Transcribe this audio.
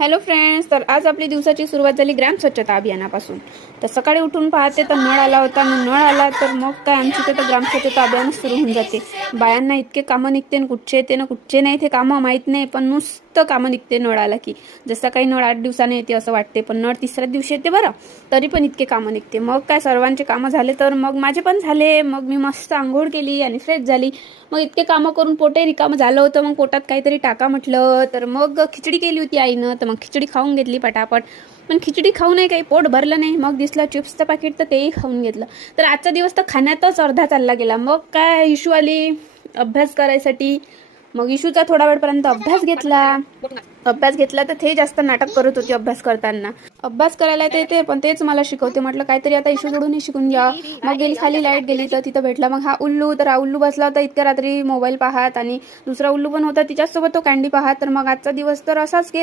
Hello friends, तर आज आपली दिवसाची सुरुवात झाली ग्राम स्वच्छता अभियानापासून. तर सकाळी उठून पाहते तर नळ आला होता. मग नळ आला तर मग काय आमची तर ग्राम स्वच्छता अभियान सुरू होऊन जाते. बायांना इतके कामं निघते ना, कुठचे येते ना कुठचे नाही ते कामं माहीत नाही, पण नुसतं कामं निघते नळ आला की. जसं काही नळ 8 दिवसाने येते असं वाटते, पण नळ 3ऱ्या दिवशी येते बरं, तरी पण इतके कामं निघते. मग काय सर्वांचे कामं झाले तर मग माझे पण झाले. मग मी मस्त आंघोळ केली आणि फ्रेश झाली. मग इतके कामं करून पोटही रिकामं झालं होतं. मग पोटात काहीतरी टाका म्हटलं, तर मग खिचडी केली होती आईनं. तर मग खिचडी खाऊन घेतली पटापट. पण खिचडी खाऊनही काही पोट भरलं नाही. मग दिसलं चिप्सचं पॅकेट, तर तेही खाऊन घेतलं. तर आजचा दिवस तर खाण्यातच अर्धा चालला गेला. मग काय इशू आली अभ्यास करायसाठी. मग इशूचा थोडा वेळपर्यंत अभ्यास घेतला तर ते जास्त नाटक करत होती अभ्यास करताना. अभ्यास करायला तर येते, पण तेच मला शिकवते. म्हटलं काहीतरी आता इशू जोडूनही शिकून घ्या. मग गेली खाली, लाईट गेली तर तिथं भेटला मग हा उल्लू. तर हा उल्लू बसला होता इतक्या रात्री मोबाईल पाहत, आणि दुसरा उल्लू पण होता तिच्यासोबत, तो कँडी पाहत. तर मग आजचा दिवस तर असाच गेला.